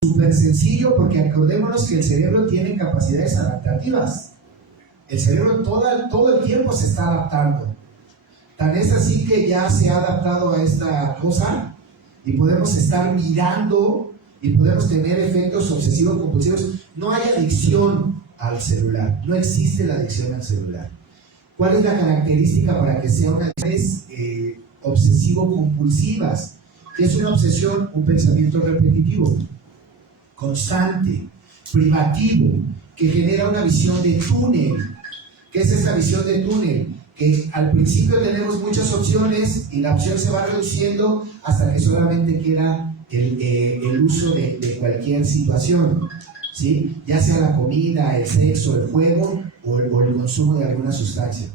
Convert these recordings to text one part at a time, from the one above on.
Súper sencillo, porque acordémonos que el cerebro tiene capacidades adaptativas. El cerebro todo el tiempo se está adaptando. Tan es así que ya se ha adaptado a esta cosa y podemos estar mirando y podemos tener efectos obsesivos compulsivos. No hay adicción al celular, no existe la adicción al celular. ¿Cuál es la característica para que sea una adicción obsesivo-compulsivas? ¿Qué es una obsesión? Un pensamiento repetitivo, constante, privativo, que genera una visión de túnel. ¿Qué es esa visión de túnel? Que al principio tenemos muchas opciones y la opción se va reduciendo hasta que solamente queda el uso de cualquier situación, ¿sí? Ya sea la comida, el sexo, el juego o el consumo de alguna sustancia.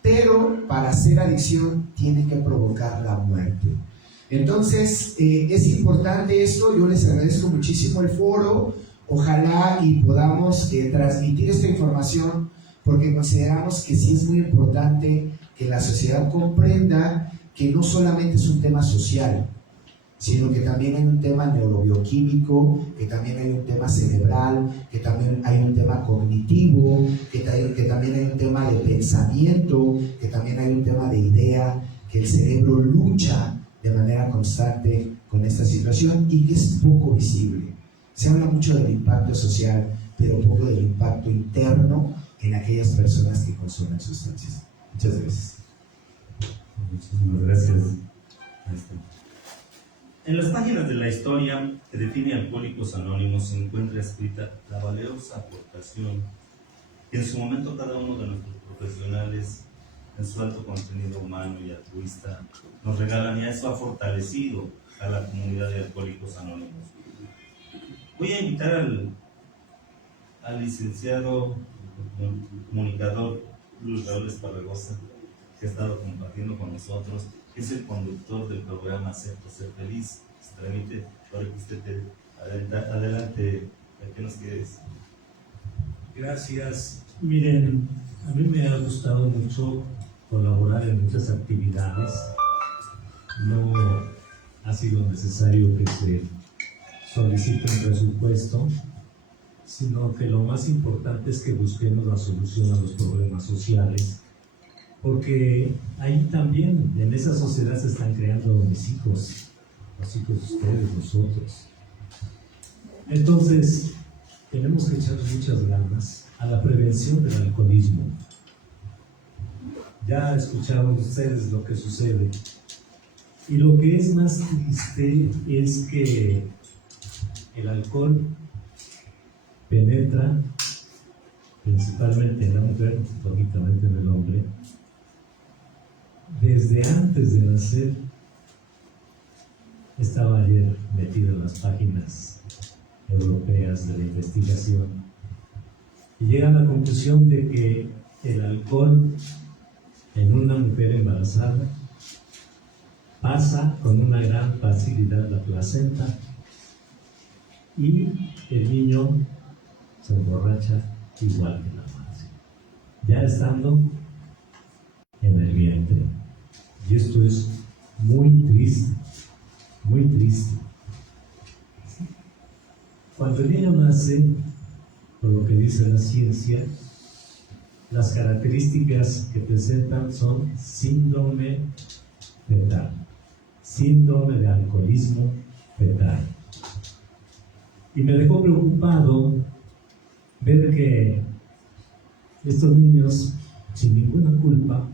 Pero para hacer adicción tiene que provocar la muerte. Entonces, es importante esto. Yo les agradezco muchísimo el foro. Ojalá y podamos transmitir esta información, porque consideramos que sí es muy importante que la sociedad comprenda que no solamente es un tema social, sino que también hay un tema neurobioquímico, que también hay un tema cerebral, que también hay un tema cognitivo, que también hay un tema de pensamiento, que también hay un tema de idea, que el cerebro lucha de manera constante con esta situación y que es poco visible. Se habla mucho del impacto social, pero poco del impacto interno en aquellas personas que consumen sustancias. Muchas gracias. Muchísimas gracias. En las páginas de la historia que define Alcohólicos Anónimos se encuentra escrita la valiosa aportación que en su momento cada uno de nuestros profesionales, en su alto contenido humano y altruista, nos regalan, y eso ha fortalecido a la comunidad de Alcohólicos Anónimos. Voy a invitar al licenciado comunicador Luis Raúl Esparragosa, que ha estado compartiendo con nosotros, que es el conductor del programa Acepto Ser Feliz. Se transmite para que usted adelante, ¿qué nos quiere decir? Gracias. Miren, a mí me ha gustado mucho colaborar en muchas actividades. No ha sido necesario que se solicite un presupuesto, sino que lo más importante es que busquemos la solución a los problemas sociales, porque ahí también, en esa sociedad se están creando mis hijos, los hijos de ustedes, nosotros. Entonces, tenemos que echar muchas ganas a la prevención del alcoholismo. Ya escucharon ustedes lo que sucede. Y lo que es más triste es que el alcohol penetra principalmente en la mujer, lógicamente en el hombre, desde antes de nacer. Estaba ayer metido en las páginas europeas de la investigación y llega a la conclusión de que el alcohol en una mujer embarazada pasa con una gran facilidad la placenta y el niño se emborracha igual que la madre, ya estando en el vientre. Y esto es muy triste, muy triste. Cuando el niño nace, por lo que dice la ciencia, las características que presentan son síndrome fetal, síndrome de alcoholismo fetal. Y me dejó preocupado ver que estos niños, sin ninguna culpa,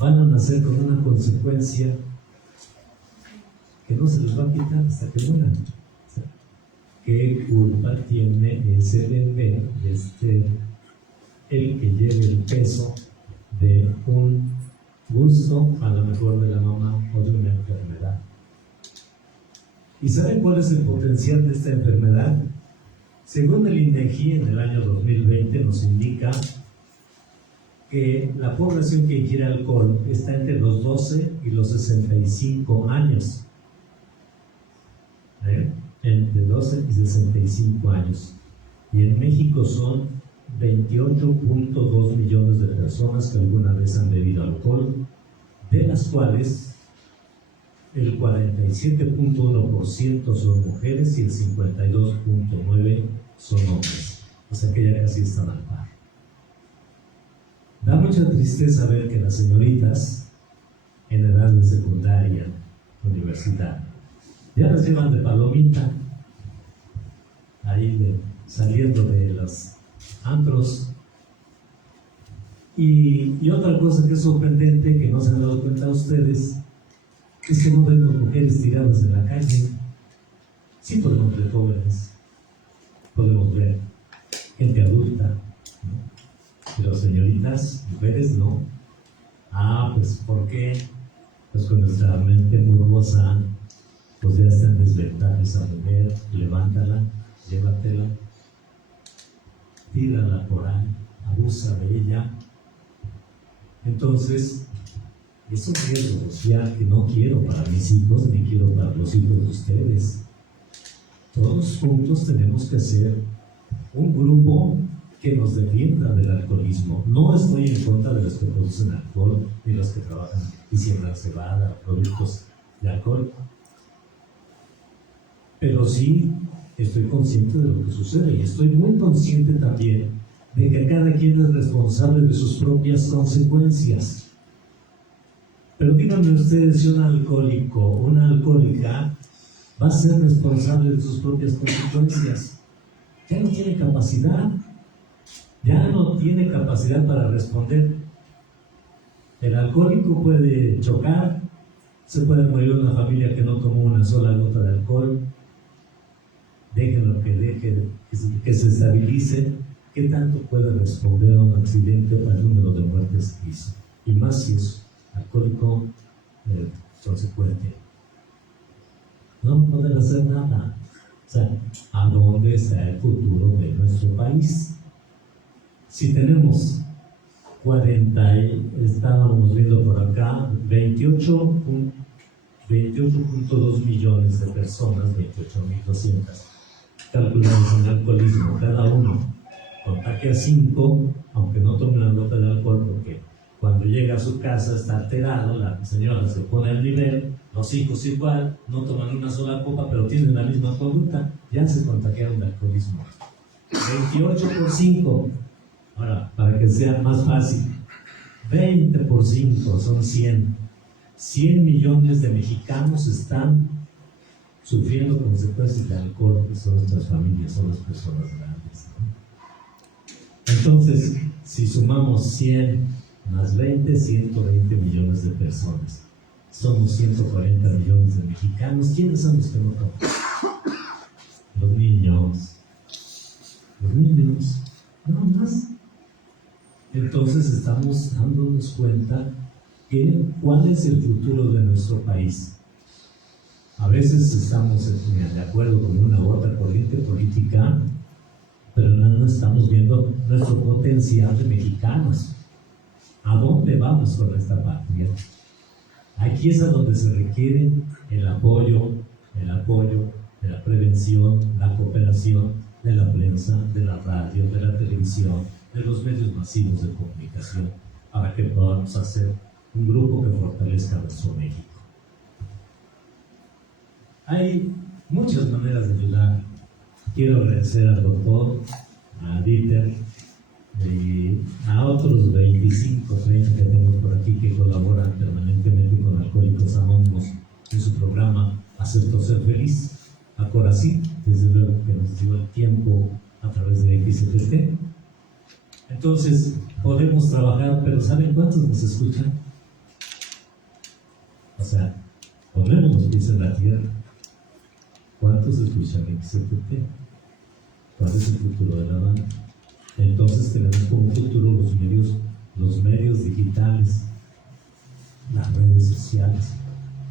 van a nacer con una consecuencia que no se les va a quitar hasta que mueran. ¿Qué culpa tiene ese bebé de ser el que lleve el peso de un gusto, a lo mejor de la mamá, o de una enfermedad? ¿Y saben cuál es el potencial de esta enfermedad? Según el INEGI, en el año 2020 nos indica que la población que ingiere alcohol está entre los 12 y los 65 años. Entre 12 y 65 años. Y en México son 28.2 millones de personas que alguna vez han bebido alcohol, de las cuales el 47.1% son mujeres y el 52.9% son hombres. O sea que ya casi están al par. Da mucha tristeza ver que las señoritas en edad de secundaria, universidad, ya las llevan de palomita, ahí saliendo de los antros. Y otra cosa que es sorprendente, que no se han dado cuenta ustedes, es que no vemos mujeres tiradas en la calle. Sí podemos ver jóvenes, podemos ver gente adulta, ¿no? Pero señoritas, mujeres no. Pues ¿por qué? Pues con nuestra mente morbosa, pues ya está en desventaja esa mujer, levántala, llévatela, tírala por ahí, abusa de ella. Entonces, es un riesgo social que no quiero para mis hijos ni quiero para los hijos de ustedes. Todos juntos tenemos que hacer un grupo que nos defienda del alcoholismo. No estoy en contra de los que producen alcohol, ni los que trabajan y siembran cebada, productos de alcohol. Pero sí estoy consciente de lo que sucede y estoy muy consciente también de que cada quien es responsable de sus propias consecuencias. Pero díganme ustedes si un alcohólico o una alcohólica va a ser responsable de sus propias consecuencias. Ya no tiene capacidad. Ya no tiene capacidad para responder. El alcohólico puede chocar, se puede morir una familia que no tomó una sola gota de alcohol. Déjenlo que se estabilice. ¿Qué tanto puede responder a un accidente o al número de muertes que hizo? Y más si es alcohólico consecuente. No poder hacer nada. O sea, ¿a dónde está el futuro de nuestro país? Si tenemos 40, estábamos viendo por acá, 28.2 millones de personas, 28.200, calculados en alcoholismo, cada uno contagia 5, aunque no tome una gota de alcohol, porque cuando llega a su casa está alterado, la señora se pone al nivel, los hijos igual, no toman una sola copa, pero tienen la misma conducta, ya se contagiaron de alcoholismo. 28 por 5. Ahora, para que sea más fácil, 20 por 5 son 100. 100 millones de mexicanos están sufriendo consecuencias de alcohol, que son nuestras familias, son las personas grandes, ¿no? Entonces, si sumamos 100 más 20, 120 millones de personas. Somos 140 millones de mexicanos. ¿Quiénes son los que no toman? Los niños. Los niños. No más. Entonces estamos dándonos cuenta que cuál es el futuro de nuestro país. A veces estamos de acuerdo con una u otra corriente política, pero no estamos viendo nuestro potencial de mexicanos. ¿A dónde vamos con esta patria? Aquí es a donde se requiere el apoyo de la prevención, la cooperación de la prensa, de la radio, de la televisión, de los medios masivos de comunicación, para que podamos hacer un grupo que fortalezca nuestro México. Hay muchas maneras de ayudar. Quiero agradecer al doctor, a Dieter y a otros 25, 30 que tengo por aquí que colaboran permanentemente con Alcohólicos Anónimos en su programa Acepto Ser Feliz. A Corazí, desde luego que nos dio el tiempo a través de XFT. Entonces, podemos trabajar, pero ¿saben cuántos nos escuchan? O sea, ponemos los pies en la tierra. ¿Cuántos escuchan XFT? ¿Cuál es el futuro de la banda? Entonces tenemos como futuro los medios digitales, las redes sociales.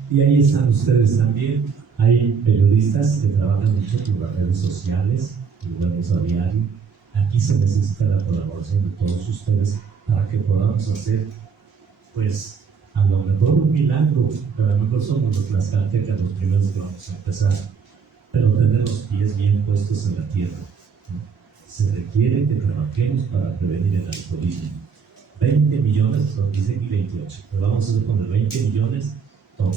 Y ahí están ustedes también. Hay periodistas que trabajan mucho con las redes sociales, y vemos a diario. Aquí se necesita la colaboración de todos ustedes para que podamos hacer, pues, a lo mejor un milagro, pero a lo mejor somos los tlaxcaltecas los primeros que vamos a empezar, pero tener los pies bien puestos en la tierra. Se requiere que trabajemos para prevenir el alcoholismo. 20 millones, dice aquí 28, pero vamos a poner 20 millones, toma.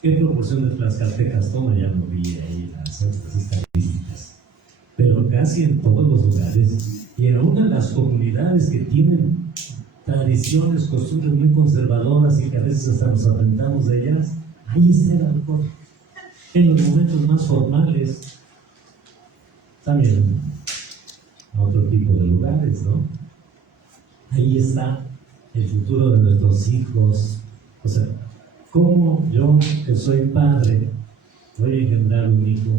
¿Qué proporción de tlaxcaltecas toma? Ya no vi ahí las estadísticas. Pero casi en todos los lugares, y en una de las comunidades que tienen tradiciones, costumbres muy conservadoras y que a veces hasta nos afrentamos de ellas, ahí está el alcohol. En los momentos más formales, también a otro tipo de lugares, ¿no? Ahí está el futuro de nuestros hijos. O sea, ¿cómo yo, que soy padre, voy a engendrar un hijo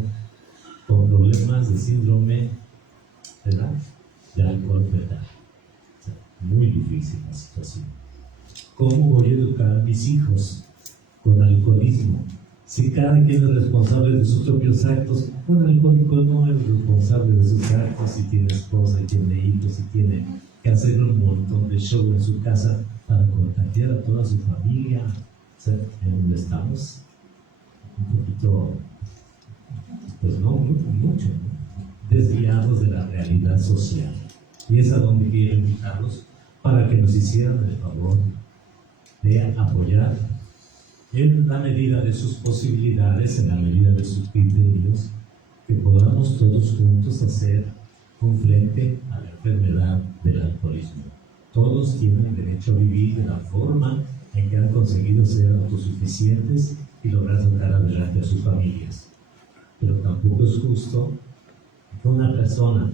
con problemas de síndrome, ¿verdad?, de alcohol fetal? O sea, muy difícil la situación. ¿Cómo voy a educar a mis hijos con alcoholismo? Si cada quien es responsable de sus propios actos, un alcohólico no es responsable de sus actos, si tiene esposa, y tiene hijos, y tiene que hacer un montón de show en su casa para contagiar a toda su familia. O sea, en donde estamos un poquito, pues no mucho, ¿no?, desviados de la realidad social. Y es a donde quiero invitarlos para que nos hicieran el favor de apoyar en la medida de sus posibilidades, en la medida de sus criterios, que podamos todos juntos hacer un frente a la enfermedad del alcoholismo. Todos tienen derecho a vivir de la forma en que han conseguido ser autosuficientes y lograr sacar adelante a sus familias. Pero tampoco es justo que una persona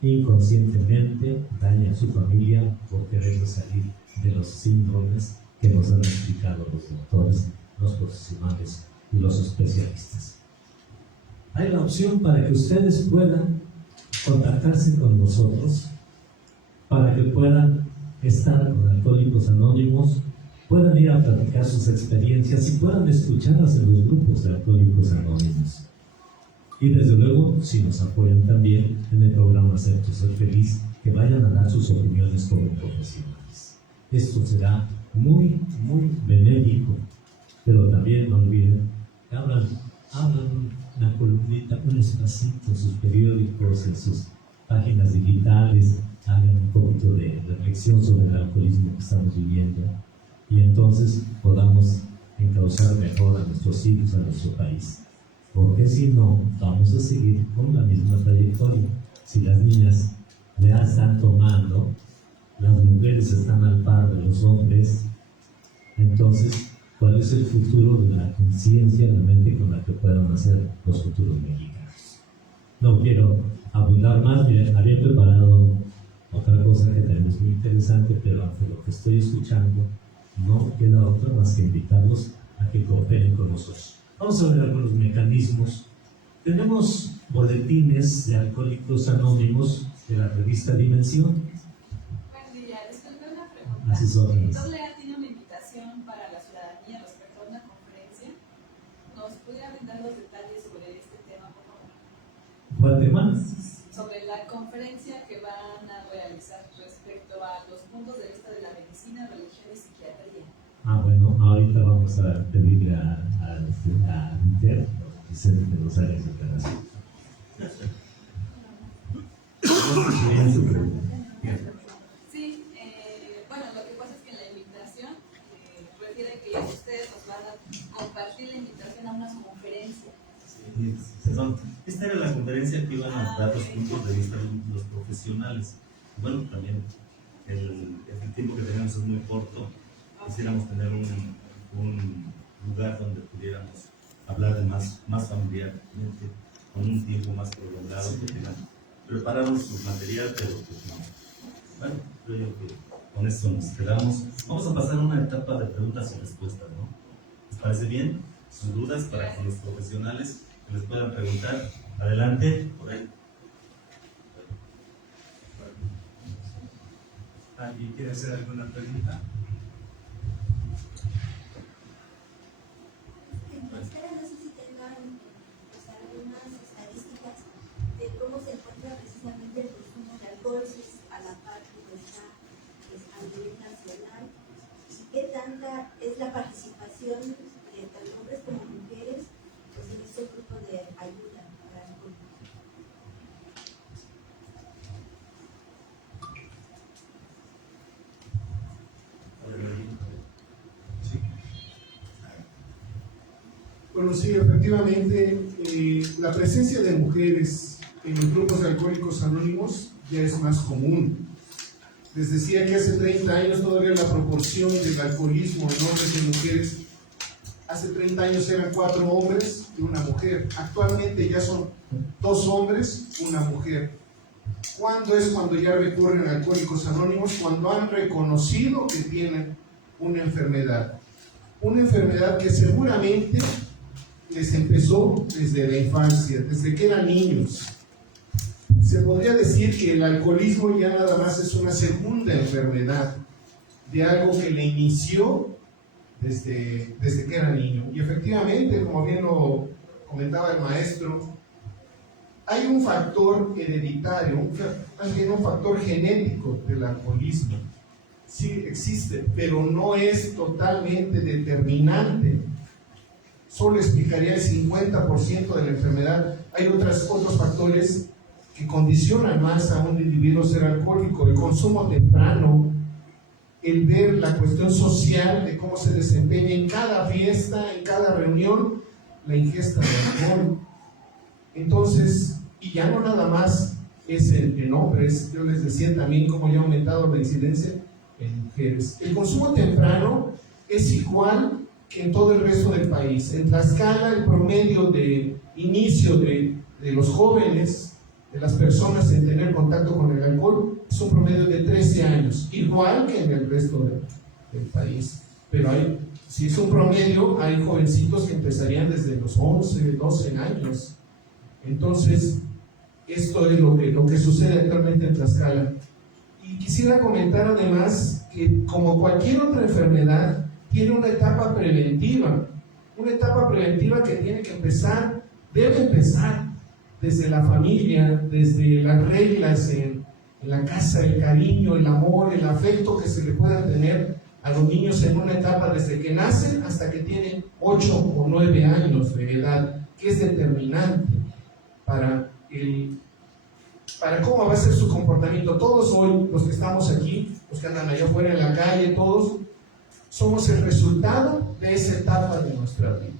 inconscientemente dañe a su familia por querer salir de los síndromes que nos han explicado los doctores, los profesionales y los especialistas. Hay la opción para que ustedes puedan contactarse con nosotros, para que puedan estar con Alcohólicos Anónimos, puedan ir a platicar sus experiencias y puedan escucharlas en los grupos de Alcohólicos Anónimos. Y desde luego, si nos apoyan también en el programa Acepto Ser Feliz, que vayan a dar sus opiniones como profesionales. Esto será muy, muy benéfico, pero también no olviden que abran una columnita, un espacito en sus periódicos, en sus páginas digitales, hagan un poquito de reflexión sobre el alcoholismo que estamos viviendo y entonces podamos encauzar mejor a nuestros hijos, a nuestro país. Porque si no, vamos a seguir con la misma trayectoria. Si las niñas ya están tomando, las mujeres están al par de los hombres, entonces, ¿cuál es el futuro de la conciencia, la mente con la que puedan hacer los futuros mexicanos? No quiero abundar más, miren, había preparado otra cosa que también es muy interesante, pero ante lo que estoy escuchando, no queda otra más que invitarlos a que cooperen con nosotros. Vamos a ver algunos mecanismos. Tenemos boletines de Alcohólicos Anónimos de la revista Dimensión. Buen día, disculpe una pregunta. Así son. AA tiene una invitación para la ciudadanía respecto a una conferencia. ¿Nos pudiera brindar los detalles sobre este tema, por favor? ¿Cuál tema? Sobre la conferencia que van a realizar respecto a los puntos de vista de la medicina, religión y psiquiatría. Bueno, ahorita vamos a pedirle a Inter que nos haga esa operación. Sí, bueno, lo que pasa es que en la invitación refiere que ustedes nos van a compartir la invitación a una conferencia. Sí, perdón, esta era la conferencia que iban a dar los puntos de vista de los profesionales. Bueno, también el tiempo que tenemos es muy corto. Quisiéramos tener un lugar donde pudiéramos hablar de más familiarmente, con un tiempo más prolongado, que tengan preparado su material, pero pues no. Bueno, creo que con esto nos quedamos. Vamos a pasar a una etapa de preguntas y respuestas, ¿no? ¿Les parece bien? Sus dudas para con los profesionales que les puedan preguntar. Adelante, por ahí. ¿Alguien quiere hacer alguna pregunta? No sé si tengan algunas estadísticas de cómo se encuentra precisamente el consumo de alcohol a la par que está a nivel nacional y qué tanta es la participación de tanto hombres como mujeres pues, en este grupo de ayuda para el alcohol. Bueno, sí, efectivamente, la presencia de mujeres en los grupos de Alcohólicos Anónimos ya es más común. Les decía que hace 30 años todavía la proporción del alcoholismo en hombres y mujeres, hace 30 años eran 4 hombres y una mujer. Actualmente ya son 2 hombres, una mujer. ¿Cuándo es cuando ya recurren a Alcohólicos Anónimos? Cuando han reconocido que tienen una enfermedad. Una enfermedad que seguramente les empezó desde la infancia, desde que eran niños. Se podría decir que el alcoholismo ya nada más es una segunda enfermedad de algo que le inició desde que era niño. Y efectivamente, como bien lo comentaba el maestro, hay un factor hereditario, también un factor genético del alcoholismo. Sí existe, pero no es totalmente determinante. Solo explicaría el 50% de la enfermedad. Hay otros factores que condicionan más a un individuo ser alcohólico: el consumo temprano, el ver la cuestión social de cómo se desempeña en cada fiesta, en cada reunión, la ingesta de alcohol. Entonces, y ya no nada más es en hombres, yo les decía también cómo ya ha aumentado la incidencia en mujeres. El consumo temprano es igual que en todo el resto del país. En Tlaxcala, el promedio de inicio de los jóvenes, de las personas en tener contacto con el alcohol, es un promedio de 13 años, igual que en el resto del país. Pero si es un promedio, hay jovencitos que empezarían desde los 11, 12 años. Entonces, esto es lo que sucede actualmente en Tlaxcala. Y quisiera comentar además que, como cualquier otra enfermedad, tiene una etapa preventiva que tiene que empezar, debe empezar desde la familia, desde las reglas en la casa, el cariño, el amor, el afecto que se le pueda tener a los niños en una etapa desde que nacen hasta que tienen 8 o 9 años de edad, que es determinante para cómo va a ser su comportamiento. Todos hoy, los que estamos aquí, los que andan allá afuera en la calle, todos somos el resultado de esa etapa de nuestra vida.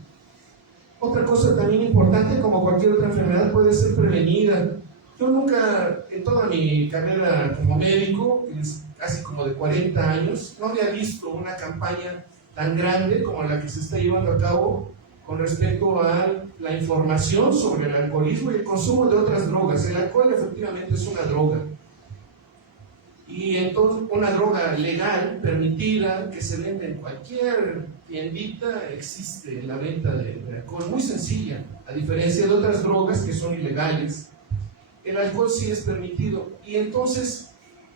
Otra cosa también importante, como cualquier otra enfermedad, puede ser prevenida. Yo nunca, en toda mi carrera como médico, que es casi como de 40 años, no había visto una campaña tan grande como la que se está llevando a cabo con respecto a la información sobre el alcoholismo y el consumo de otras drogas. El alcohol efectivamente es una droga. Y entonces una droga legal, permitida, que se vende en cualquier tiendita, existe la venta de alcohol, muy sencilla, a diferencia de otras drogas que son ilegales. El alcohol sí es permitido. Y entonces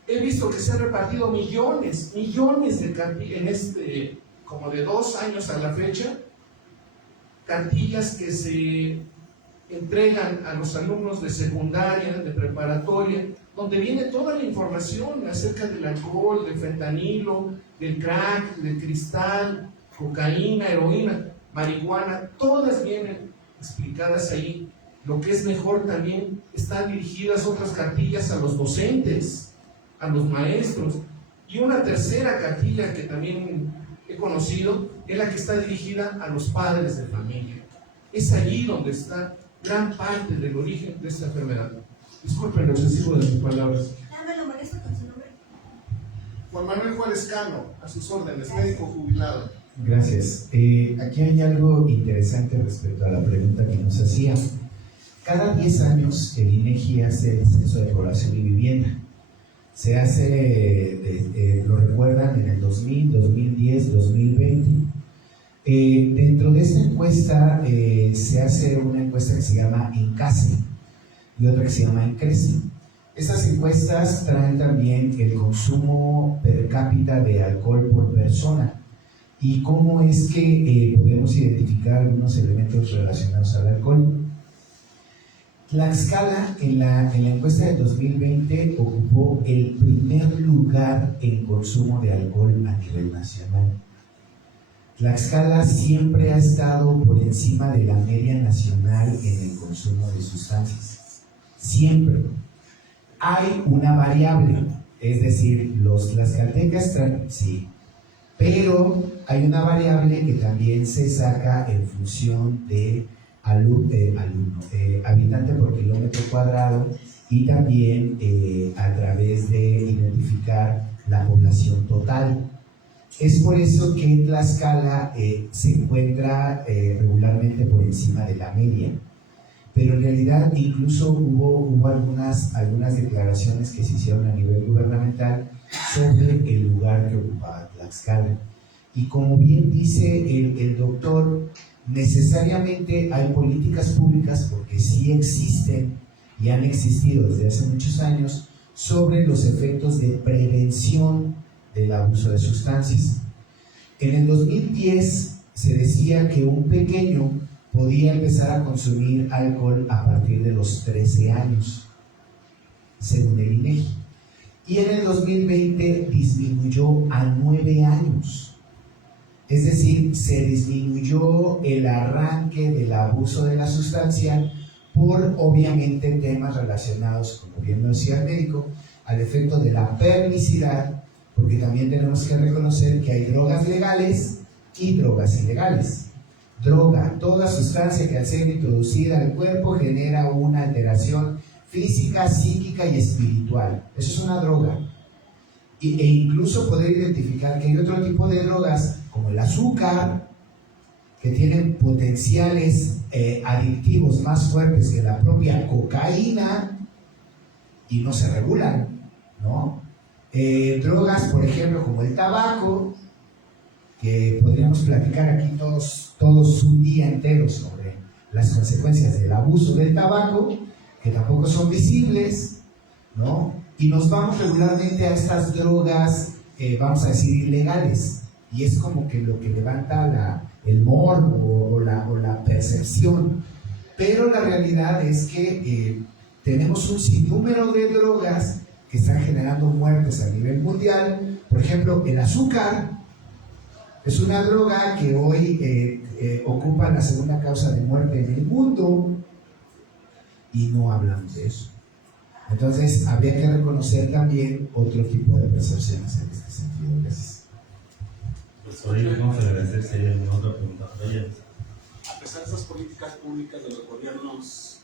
he visto que se han repartido millones de cartillas, como de 2 años a la fecha, cartillas que se entregan a los alumnos de secundaria, de preparatoria, donde viene toda la información acerca del alcohol, del fentanilo, del crack, del cristal, cocaína, heroína, marihuana, todas vienen explicadas ahí. Lo que es mejor, también están dirigidas otras cartillas a los docentes, a los maestros, y una tercera cartilla que también he conocido es la que está dirigida a los padres de familia. Es allí donde está gran parte del origen de esta enfermedad. Disculpen lo excesivo de mis palabras. Nada, lo molesto con su nombre. Juan Manuel Juárez Cano, a sus órdenes, médico jubilado. Gracias. Aquí hay algo interesante respecto a la pregunta que nos hacía. Cada 10 años el INEGI hace el censo de población y vivienda. Se hace, lo recuerdan, en el 2000, 2010, 2020. Dentro de esta encuesta se hace una encuesta que se llama ENCASE y otra que se llama ENCRECE. Estas encuestas traen también el consumo per cápita de alcohol por persona y cómo es que podemos identificar algunos elementos relacionados al alcohol. Tlaxcala en la encuesta del 2020 ocupó el primer lugar en consumo de alcohol a nivel nacional. Tlaxcala siempre ha estado por encima de la media nacional en el consumo de sustancias. Siempre. Hay una variable, es decir, los tlaxcaltecas, sí, pero hay una variable que también se saca en función de habitante por kilómetro cuadrado y también a través de identificar la población total. Es por eso que en Tlaxcala se encuentra regularmente por encima de la media, pero en realidad incluso hubo algunas declaraciones que se hicieron a nivel gubernamental sobre el lugar que ocupaba Tlaxcala. Y como bien dice el doctor, necesariamente hay políticas públicas, porque sí existen y han existido desde hace muchos años, sobre los efectos de prevención del abuso de sustancias. En el 2010 se decía que un pequeño podía empezar a consumir alcohol a partir de los 13 años, según el INEGI. Y en el 2020 disminuyó a 9 años. Es decir, se disminuyó el arranque del abuso de la sustancia por, obviamente, temas relacionados, como bien lo decía el médico, al efecto de la permisidad, porque también tenemos que reconocer que hay drogas legales y drogas ilegales. Droga, toda sustancia que al ser introducida al cuerpo genera una alteración física, psíquica y espiritual. Eso es una droga. E incluso poder identificar que hay otro tipo de drogas, como el azúcar, que tienen potenciales adictivos más fuertes que la propia cocaína y no se regulan, ¿no? Drogas, por ejemplo, como el tabaco, que podríamos platicar aquí todos un día entero sobre las consecuencias del abuso del tabaco, que tampoco son visibles, ¿no? Y nos vamos regularmente a estas drogas, vamos a decir, ilegales, y es como que lo que levanta el morbo o la percepción. Pero la realidad es que tenemos un sinnúmero de drogas que están generando muertes a nivel mundial. Por ejemplo, el azúcar es una droga que hoy ocupa la segunda causa de muerte en el mundo y no hablamos de eso. Entonces, habría que reconocer también otro tipo de percepciones en este sentido. Gracias. Pues por ello vamos a agradecer si hay alguna otra pregunta. A pesar de esas políticas públicas de los gobiernos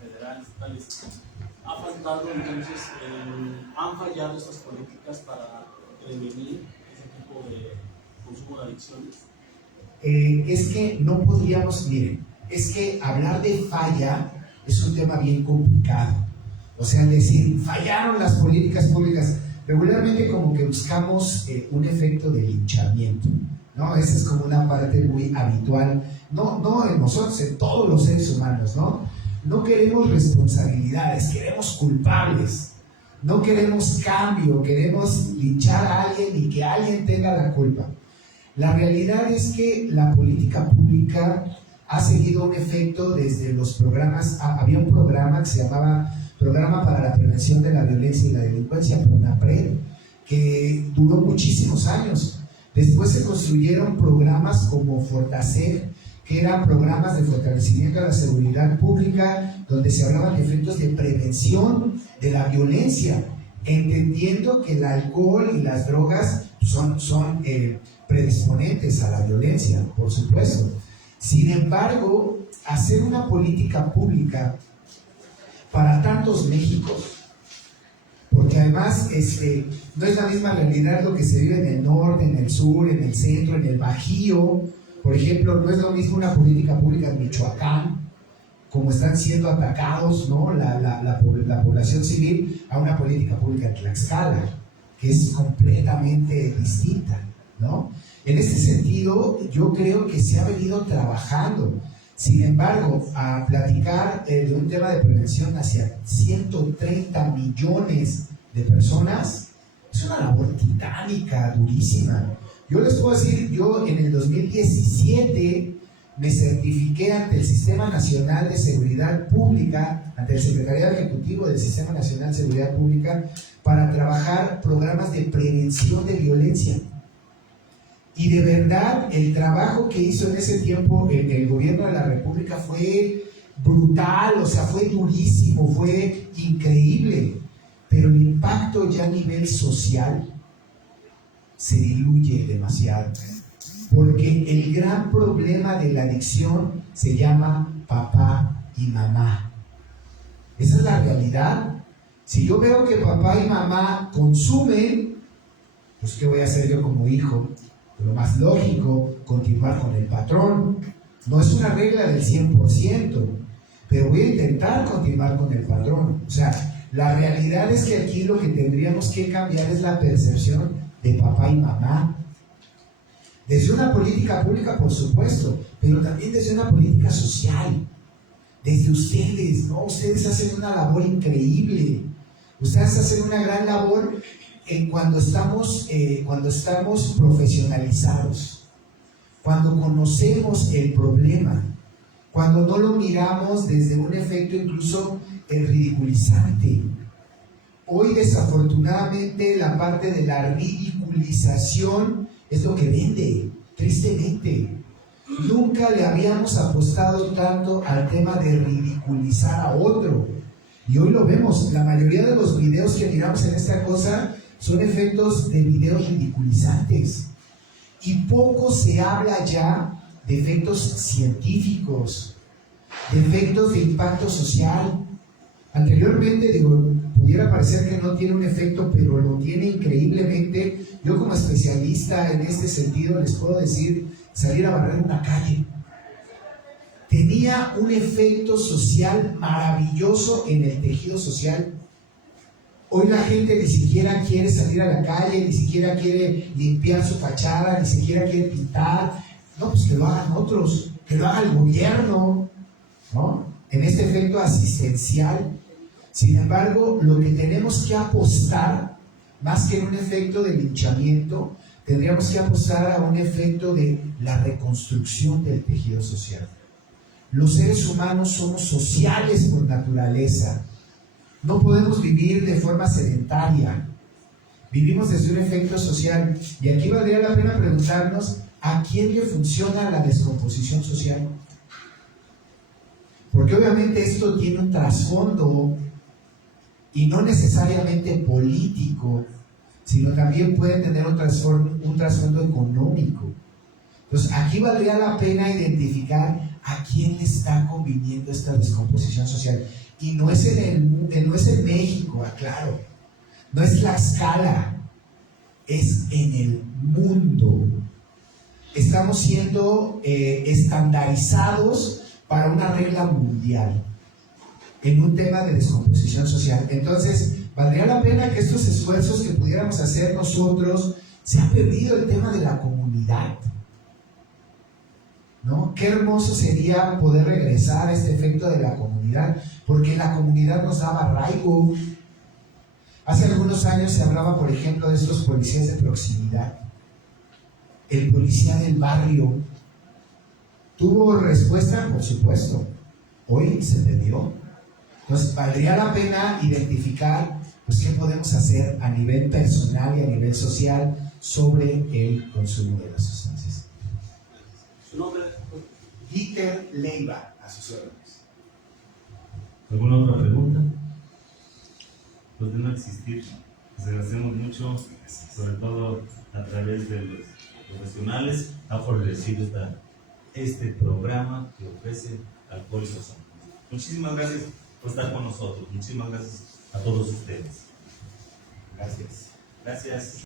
federales, estatales, ha faltado entonces, han fallado estas políticas para prevenir ese tipo de consumo de adicciones. Es que no podríamos, miren, es que hablar de falla es un tema bien complicado. O sea, decir, fallaron las políticas públicas, regularmente como que buscamos un efecto de linchamiento, ¿no? Esa es como una parte muy habitual, no en nosotros, en todos los seres humanos, ¿no? No queremos responsabilidades, queremos culpables, no queremos cambio, queremos linchar a alguien y que alguien tenga la culpa. La realidad es que la política pública ha seguido un efecto desde los programas. Había un programa que se llamaba Programa para la Prevención de la Violencia y la Delincuencia, PRONAPRED, que duró muchísimos años. Después se construyeron programas como Fortacer, que eran programas de fortalecimiento de la seguridad pública, donde se hablaban de efectos de prevención de la violencia, entendiendo que el alcohol y las drogas son predisponentes a la violencia, por supuesto. Sin embargo, hacer una política pública para tantos Méxicos, porque además no es la misma realidad lo que se vive en el norte, en el sur, en el centro, en el Bajío. Por ejemplo, no es lo mismo una política pública en Michoacán, como están siendo atacados, ¿no? la población civil, a una política pública en Tlaxcala, que es completamente distinta, ¿no? En este sentido, yo creo que se ha venido trabajando. Sin embargo, a platicar de un tema de prevención hacia 130 millones de personas es una labor titánica, durísima. Yo les puedo decir, yo en el 2017 me certifiqué ante el Sistema Nacional de Seguridad Pública, ante el Secretariado Ejecutivo del Sistema Nacional de Seguridad Pública, para trabajar programas de prevención de violencia. Y de verdad, el trabajo que hizo en ese tiempo el gobierno de la República fue brutal, o sea, fue durísimo, fue increíble. Pero el impacto ya a nivel social se diluye demasiado. Porque el gran problema de la adicción se llama papá y mamá. Esa es la realidad. Si yo veo que papá y mamá consumen, pues ¿qué voy a hacer yo como hijo? Lo más lógico, continuar con el patrón. No es una regla del 100%, pero voy a intentar continuar con el patrón. O sea, la realidad es que aquí lo que tendríamos que cambiar es la percepción de papá y mamá. Desde una política pública, por supuesto, pero también desde una política social. Desde ustedes, ¿no? Ustedes hacen una labor increíble. Ustedes hacen una gran labor cuando estamos profesionalizados, cuando conocemos el problema, cuando no lo miramos desde un efecto incluso ridiculizante. Hoy, desafortunadamente, la parte de la ridiculización es lo que vende, tristemente. Nunca le habíamos apostado tanto al tema de ridiculizar a otro. Y hoy lo vemos, la mayoría de los videos que miramos en esta cosa son efectos de videos ridiculizantes. Y poco se habla ya de efectos científicos, de efectos de impacto social. Anteriormente, pudiera parecer que no tiene un efecto, pero lo tiene increíblemente. Yo como especialista en este sentido les puedo decir, salir a barrer una calle tenía un efecto social maravilloso en el tejido social. Hoy la gente ni siquiera quiere salir a la calle, ni siquiera quiere limpiar su fachada, ni siquiera quiere pintar. No, pues que lo hagan otros, que lo haga el gobierno, ¿no? En este efecto asistencial. Sin embargo, lo que tenemos que apostar, más que en un efecto de linchamiento, tendríamos que apostar a un efecto de la reconstrucción del tejido social. Los seres humanos somos sociales por naturaleza. No podemos vivir de forma sedentaria. Vivimos desde un efecto social. Y aquí valdría la pena preguntarnos, ¿a quién le funciona la descomposición social? Porque obviamente esto tiene un trasfondo, y no necesariamente político, sino también puede tener un trasfondo económico. Entonces, aquí valdría la pena identificar a quién le está conviniendo esta descomposición social. Y no es en México, aclaro. No es la escala, es en el mundo. Estamos siendo estandarizados para una regla mundial en un tema de descomposición social. Entonces, valdría la pena que estos esfuerzos que pudiéramos hacer nosotros, se ha perdido el tema de la comunidad, ¿no? Qué hermoso sería poder regresar a este efecto de la comunidad, porque la comunidad nos daba arraigo. Hace algunos años se hablaba, por ejemplo, de estos policías de proximidad. El policía del barrio tuvo respuesta, por supuesto. Hoy se perdió. Entonces, valdría la pena identificar, pues, qué podemos hacer a nivel personal y a nivel social sobre el consumo de las sustancias. ¿Su nombre? Dieter Leiva, a sus órdenes. ¿Alguna otra pregunta? Pues de no existir, les agradecemos mucho, sobre todo a través de los profesionales, a fortalecer este programa que ofrece Alcohólicos Anónimos. Muchísimas gracias por estar con nosotros. Muchísimas gracias a todos ustedes. Gracias. Gracias.